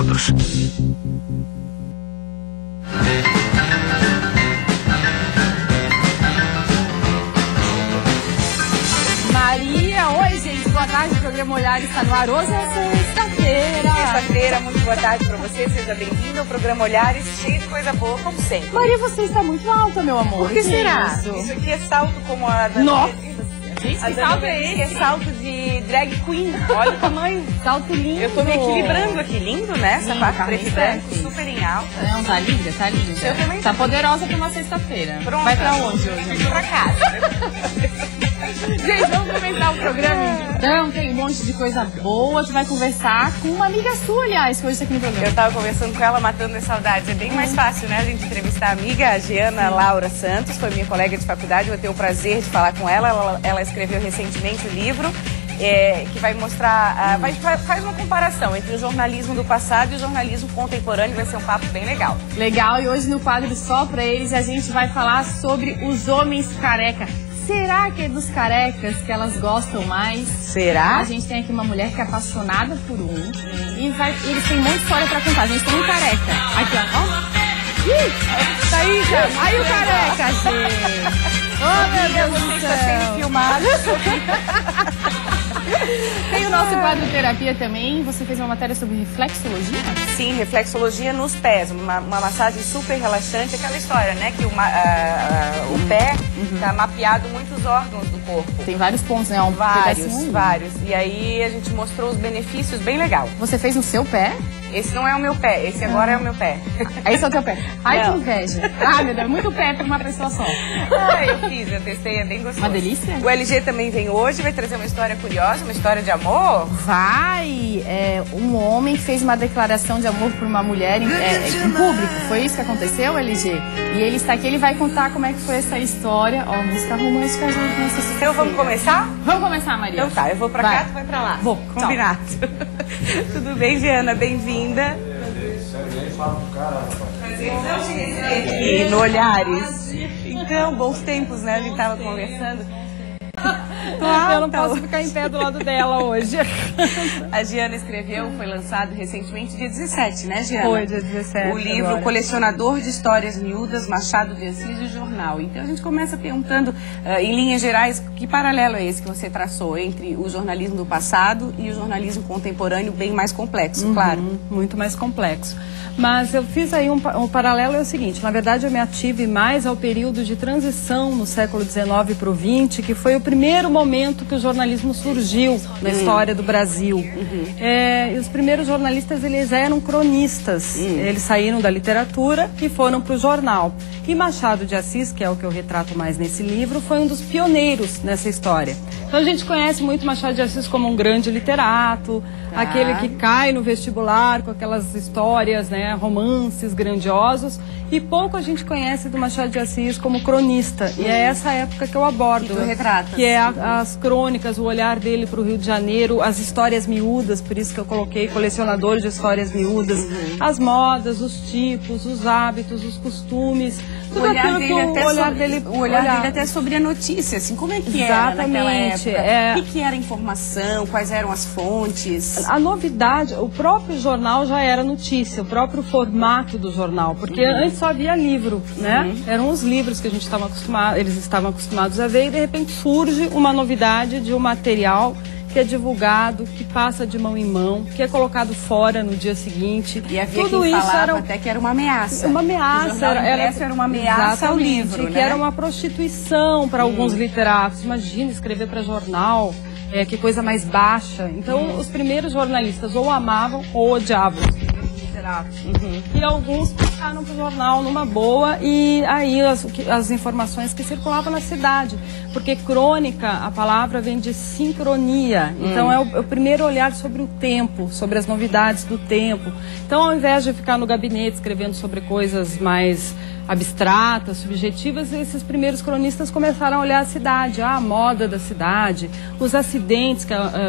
todos. Maria, oi gente, boa tarde, o programa Olhares está no ar. Hoje é sexta-feira. Sexta-feira, muito boa tarde pra você, seja bem-vindo ao programa Olhares, cheio de coisa boa, como sempre. Maria, você está muito alta, meu amor. Por que será? Isso Aqui é salto como a Dani. Nossa! Gente, A que Dani salto é disse que esse? é salto de drag queen, olha o tamanho. Salto lindo. Eu tô me equilibrando aqui, lindo, né? Essa Lindo, parte carne preto e branco, sexy. super em alta. Não, tá linda, tá linda. Eu também. Tá poderosa pra uma sexta-feira. Pronto. Vai pra onde hoje? Vou pra casa. Gente, vamos começar o programa então. Tem um monte de coisa boa. A gente vai conversar com uma amiga sua, aliás, que hoje está aqui no programa. Eu tava conversando com ela, matando as saudades. É bem mais fácil, né, a gente entrevistar a amiga, a Giana Laura Santos, foi minha colega de faculdade, eu tenho o prazer de falar com ela. Ela escreveu recentemente um livro que vai mostrar, faz uma comparação entre o jornalismo do passado e o jornalismo contemporâneo. Vai ser um papo bem legal. Legal, e hoje no quadro Só Pra Eles a gente vai falar sobre os homens careca. Será que é dos carecas que elas gostam mais? Será? A gente tem aqui uma mulher que é apaixonada por um e eles têm muita história pra contar. A gente tem um careca. Aqui, ó. Ih, tá aí, já. Aí o careca, gente. Oh, meu Deus do Está sendo céu. filmado. Tem o nosso quadro Terapia também. Você fez uma matéria sobre reflexologia? Sim, reflexologia nos pés, uma massagem super relaxante, aquela história, né, que o pé tá mapeado muitos órgãos do corpo. Tem vários pontos, né? Um pedacinho. Vários. E aí a gente mostrou os benefícios, bem legal. Você fez no seu pé? Esse não é o meu pé, esse agora é o meu pé. Esse é o teu pé. Ai, Não. que inveja. Ai, meu Deus, muito pé pra uma pessoa só. Eu testei, é bem gostoso. Uma delícia? O LG também vem hoje, vai trazer uma história curiosa, uma história de amor. Vai! Um homem fez uma declaração de amor por uma mulher em público. Foi isso que aconteceu, LG? E ele está aqui, ele vai contar como é que foi essa história. Ó, música romântica, gente, nessa sexta-feira. Então vamos começar? Vamos começar, Maria. Então tá, eu vou pra cá, tu vai pra lá. Vou, combinado. Tudo bem, Giana? Bem-vinda. E no Olhares. Então, bons tempos, né? A gente tava conversando. Eu não posso ficar em pé do lado dela hoje. A Giana escreveu, foi lançado recentemente, dia 17, né, Giana? Foi, dia 17. O livro agora. Colecionador de Histórias Miúdas, Machado de Assis e Jornal. Então a gente começa perguntando, em linhas gerais, que paralelo é esse que você traçou entre o jornalismo do passado e o jornalismo contemporâneo, bem mais complexo, claro. Muito mais complexo. Mas eu fiz aí um paralelo, é o seguinte, na verdade eu me ative mais ao período de transição no século XIX para o XX, que foi o primeiro momento que o jornalismo surgiu na história do Brasil. E os primeiros jornalistas, eles eram cronistas, eles saíram da literatura e foram para o jornal. E Machado de Assis, que é o que eu retrato mais nesse livro, foi um dos pioneiros nessa história. Então a gente conhece muito Machado de Assis como um grande literato, aquele que cai no vestibular com aquelas histórias, né, romances grandiosos, e pouco a gente conhece do Machado de Assis como cronista. E é essa época que eu abordo, Que tu retratas. que é as crônicas, o olhar dele para o Rio de Janeiro, as histórias miúdas, por isso que eu coloquei colecionador de histórias miúdas, as modas, os tipos, os hábitos, os costumes. O olhar dele até sobre a notícia, assim, como é que era naquela época? O que era a informação, quais eram as fontes? A novidade, o próprio jornal já era notícia, o próprio formato do jornal, porque antes só havia livro, né? Eram os livros que a gente estava acostumado, eles estavam acostumados a ver, e de repente surge uma novidade de um material que é divulgado, que passa de mão em mão, que é colocado fora no dia seguinte. E havia tudo quem isso falava era até que era uma ameaça. uma ameaça. O jornal impresso era uma ameaça ao livro, que né? era uma prostituição para alguns literatos. Imagina escrever para jornal, que coisa mais baixa. Então, os primeiros jornalistas ou amavam ou odiavam os literatos. E alguns passaram para o jornal numa boa, e aí as informações que circulavam na cidade. Porque crônica, a palavra vem de sincronia. Então, é o primeiro olhar sobre o tempo, sobre as novidades do tempo. Então, ao invés de ficar no gabinete escrevendo sobre coisas mais abstratas, subjetivas, esses primeiros cronistas começaram a olhar a cidade, a moda da cidade, os acidentes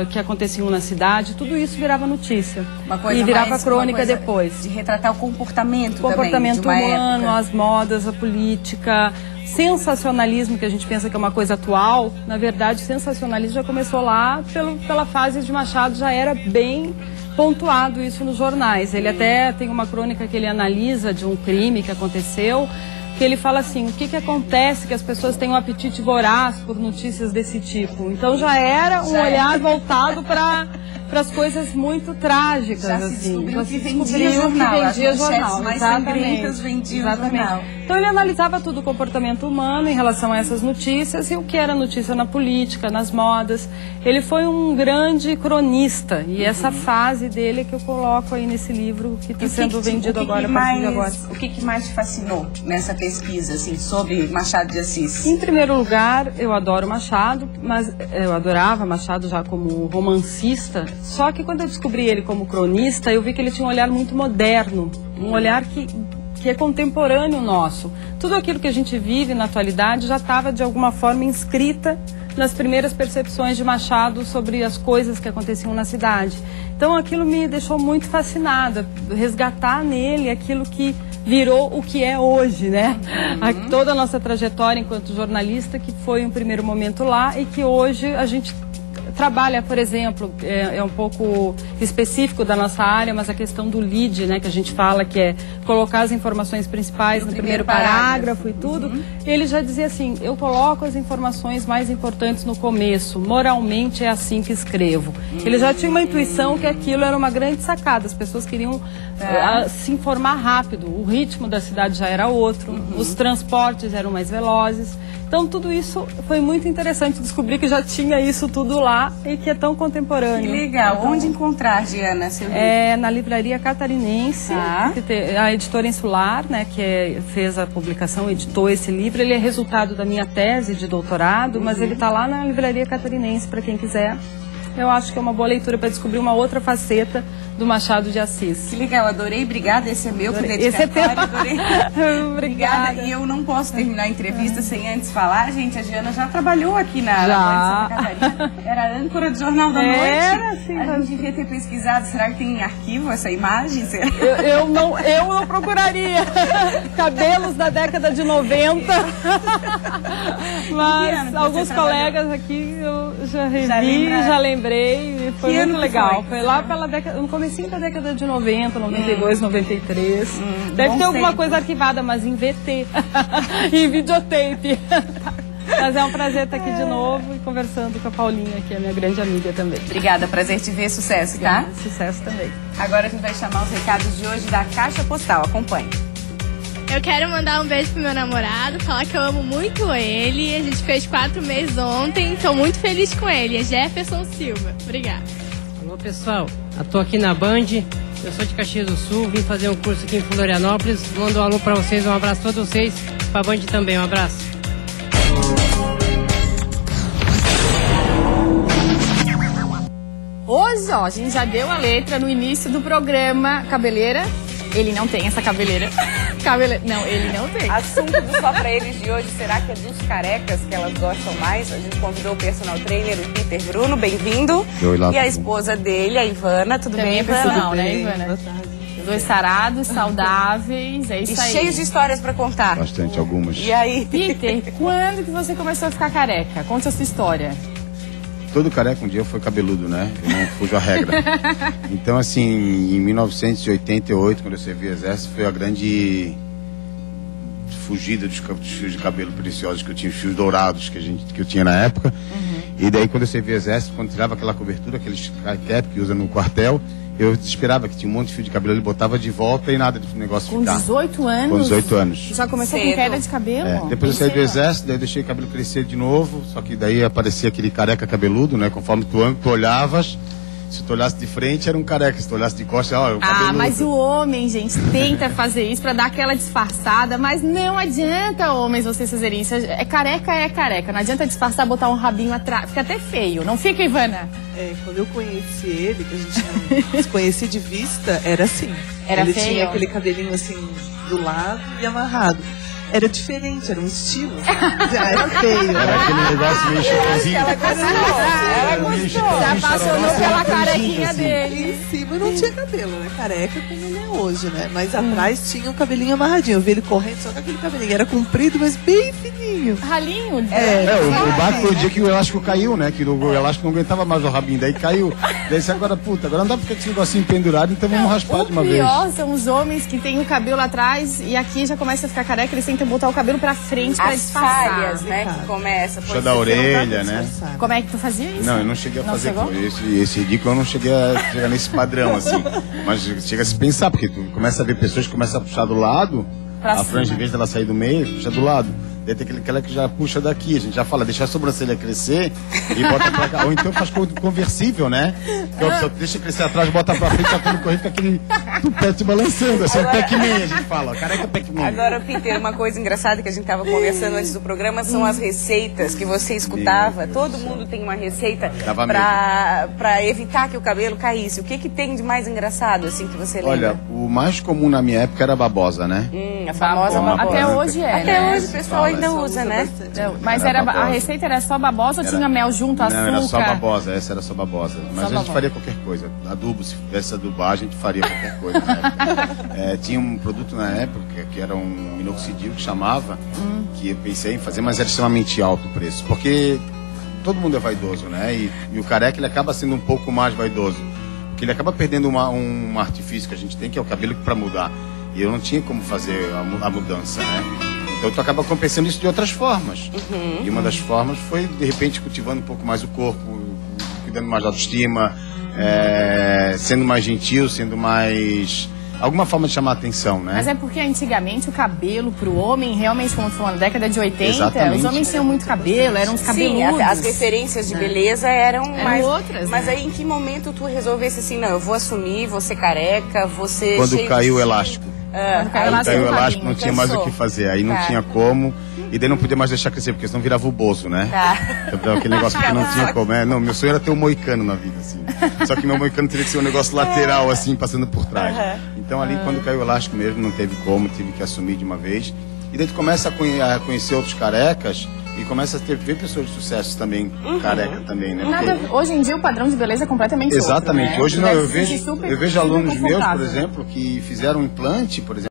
que aconteciam na cidade, tudo isso virava notícia. E virava crônica depois. De retratar o comportamento Comportamento também, de uma humano, época. as modas, a política, sensacionalismo, que a gente pensa que é uma coisa atual. Na verdade, sensacionalismo já começou lá pela fase de Machado, já era bem pontuado isso nos jornais. Ele até tem uma crônica que ele analisa de um crime que aconteceu, que ele fala assim, o que acontece que as pessoas têm um apetite voraz por notícias desse tipo. Então já era um olhar voltado para as coisas muito trágicas. Já assim. se descobriu que vendia descobriu jornal. que vendia As jornal. mais Exatamente. sangrentas vendiam jornal. Então ele analisava tudo o comportamento humano em relação a essas notícias e o que era notícia na política, nas modas. Ele foi um grande cronista e essa fase dele é que eu coloco aí nesse livro que está sendo vendido agora, a partir de agora. O que mais te fascinou nessa pesquisa, assim, sobre Machado de Assis? Em primeiro lugar, eu adoro Machado, mas eu adorava Machado já como romancista, só que quando eu descobri ele como cronista, eu vi que ele tinha um olhar muito moderno, um olhar que é contemporâneo nosso. Tudo aquilo que a gente vive na atualidade já estava, de alguma forma, inscrita nas primeiras percepções de Machado sobre as coisas que aconteciam na cidade. Então aquilo me deixou muito fascinada, resgatar nele aquilo que virou o que é hoje, né? Toda a nossa trajetória enquanto jornalista, que foi um primeiro momento lá e que hoje a gente trabalha, por exemplo, é um pouco específico da nossa área, mas a questão do lead, né, que a gente fala, que é colocar as informações principais no primeiro parágrafo e tudo, ele já dizia assim, eu coloco as informações mais importantes no começo, moralmente é assim que escrevo. Ele já tinha uma intuição que aquilo era uma grande sacada, as pessoas queriam se informar rápido, o ritmo da cidade já era outro, os transportes eram mais velozes. Então, tudo isso foi muito interessante descobrir que já tinha isso tudo lá e que é tão contemporâneo. Que legal. Então, onde encontrar, Giana, seu livro? É na Livraria Catarinense, a editora Insular, né, que fez a publicação, editou esse livro. Ele é resultado da minha tese de doutorado, mas ele está lá na Livraria Catarinense, para quem quiser. Eu acho que é uma boa leitura para descobrir uma outra faceta do Machado de Assis. Que legal, adorei. Obrigada, esse é meu dedicatório. Adorei. Obrigada. E eu não posso terminar a entrevista sem antes falar, gente, a Giana já trabalhou aqui na Santa Catarina. Era âncora do Jornal da Noite. Era, sim. A gente devia ter pesquisado. Será que tem em arquivo essa imagem? Eu não procuraria. Cabelos da década de 90. Mas alguns colegas aqui eu já revi, já lembrei. Foi muito legal. Foi lá pela década, no comecinho da década de 90, 92, 93. Deve ter alguma coisa arquivada, mas em VT. Em videotape. Mas é um prazer estar aqui de novo e conversando com a Paulinha, que é minha grande amiga também. Obrigada, prazer te ver. Sucesso, tá? Sucesso também. Agora a gente vai chamar os recados de hoje da Caixa Postal. Acompanhe. Eu quero mandar um beijo pro meu namorado, falar que eu amo muito ele. A gente fez 4 meses ontem, tô muito feliz com ele. É Jefferson Silva. Obrigada. Alô, pessoal. Eu tô aqui na Band. Eu sou de Caxias do Sul, vim fazer um curso aqui em Florianópolis. Mando um alô pra vocês, um abraço a todos vocês. Pra Band também, um abraço. Hoje, ó, a gente já deu a letra no início do programa. Cabeleira, ele não tem essa cabeleira. Não, ele não tem. Assunto do Só Pra Eles de hoje, será que é dos carecas que elas gostam mais? A gente convidou o personal trainer, o Peter Bruno, bem-vindo. E a esposa dele, a Ivana. Tudo também bem, é Ivana? personal, né, Ivana? Boa tarde. 2 sarados, saudáveis, é isso aí. E cheios de histórias pra contar. Bastante, algumas. E aí? Peter, quando que você começou a ficar careca? Conte a sua história. Todo careca um dia foi cabeludo, né? Eu não fujo a regra. Então, assim, em 1988, quando eu servi o exército, foi a grande fugida dos fios de cabelo preciosos que eu tinha, os fios dourados que eu tinha na época. E daí, quando eu servi o exército, quando tirava aquela cobertura, aqueles cap que usa no quartel, eu esperava que tinha um monte de fio de cabelo, ele botava de volta e nada de negócio ficar. Com 18 anos? Com 18 anos. Já começou com queda de cabelo? Depois eu saí do exército, daí eu deixei o cabelo crescer de novo, só que daí aparecia aquele careca cabeludo, né? Conforme tu olhavas, se tu olhasse de frente era um careca, se tu olhasse de costas, ó, um cabeludo. Mas o homem, gente, tenta fazer isso pra dar aquela disfarçada, mas não adianta, homens, vocês fazerem isso. É careca. Não adianta disfarçar, botar um rabinho atrás. Fica até feio. Não fica, Ivana? Quando eu conheci ele, que a gente não se conhecia de vista, era assim. Era ele feio? Tinha aquele cabelinho assim do lado e amarrado. era diferente, era um estilo. Era feio. Era aquele negócio meio chitãozinho. Ela gostou. Se apaixonou pela carequinha dele. Em cima não tinha cabelo, né? Careca como ele é hoje, né? Mas atrás tinha um cabelinho amarradinho. Eu vi ele correndo só com aquele cabelinho. Era comprido, mas bem fininho. Ralinho? O barco foi o dia que o elástico caiu, né? Que o elástico não aguentava mais o rabinho, daí caiu. Daí disse, agora, puta, agora não dá pra ficar com esse negocinho pendurado, então vamos raspar de uma vez. O pior são os homens que têm o cabelo atrás e aqui já começa a ficar careca, eles tentam botar o cabelo pra frente pra As disfarçar. falhas, né, que começa. Puxa da orelha, né? Como é que tu fazia isso? Não, eu não cheguei a Não fazer chegou? esse ridículo, eu não cheguei a chegar nesse padrão, assim. Mas chega a se pensar, porque tu começa a ver pessoas que começam a puxar do lado, Pra a cima. franja, em vez dela sair do meio, puxa do lado. Daí tem aquela que já puxa daqui, a gente já fala, deixa a sobrancelha crescer e bota pra cá. Ou então faz conversível, né? Que a pessoa deixa crescer atrás, bota pra frente, tá quando correr com aquele tupete balançando. Assim, agora... Pac-Man, a gente fala, careca Pac-Man. Agora, Peter, uma coisa engraçada que a gente tava conversando antes do programa são as receitas que você escutava. Todo mundo tem uma receita pra evitar que o cabelo caísse. O que que tem de mais engraçado, assim, que você lembra? Olha, o mais comum na minha época era babosa, né? A famosa babosa. Até hoje é, Até né? hoje o pessoal ainda usa, né? Não, mas Era a babosa. receita era só babosa ou tinha mel junto, açúcar? Não, era só babosa, essa era só babosa. Mas a gente babosa. faria qualquer coisa. Adubo, se tivesse adubar, a gente faria qualquer coisa na época. Tinha um produto na época que era um minoxidil que chamava, que eu pensei em fazer, mas era extremamente alto o preço. Porque todo mundo é vaidoso, né? E o careca, ele acaba sendo um pouco mais vaidoso. Porque ele acaba perdendo um artifício que a gente tem, que é o cabelo para mudar. E eu não tinha como fazer a mudança, né? Então tu acaba compensando isso de outras formas. E uma das formas foi, de repente, cultivando um pouco mais o corpo, cuidando mais da autoestima, sendo mais gentil, sendo mais... Alguma forma de chamar a atenção, né? Mas é porque antigamente o cabelo pro homem, realmente, como tu falou, na década de 80, Exatamente. os homens tinham muito cabelo, eram uns cabeludos. Sim, as referências de beleza eram mais... outras, Mas né? aí, em que momento tu resolvesse assim, não, eu vou assumir, vou ser careca, vou ser... Quando cheio caiu o de- elástico. Quando caiu o Aí elástico, caiu o no elástico, não cabinho, tinha mais o cansou. que fazer. Aí não Tá. tinha como. E daí não podia mais deixar crescer, porque senão virava o bozo, né? Tá. Então, aquele negócio que não tinha como. Não, meu sonho era ter um moicano na vida, assim. Só que meu moicano teria que ser um negócio lateral, assim, passando por trás. Então ali, quando caiu o elástico mesmo, não teve como, tive que assumir de uma vez. E daí tu começa a conhecer outros carecas e começa a ver pessoas de sucesso também, careca também, né? Nada, Porque- hoje em dia o padrão de beleza é completamente Exatamente. outro, né? Hoje não, eu Deve ser vejo super alunos meus, por confortável. exemplo, que fizeram um implante, por exemplo,